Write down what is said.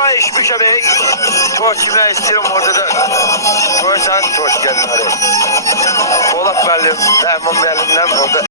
çay içmişəm. Tost yemək istəyirəm orada da. Görsən tost gəlin oraya. Polat müəllim, Rəhman müəllimdən orada.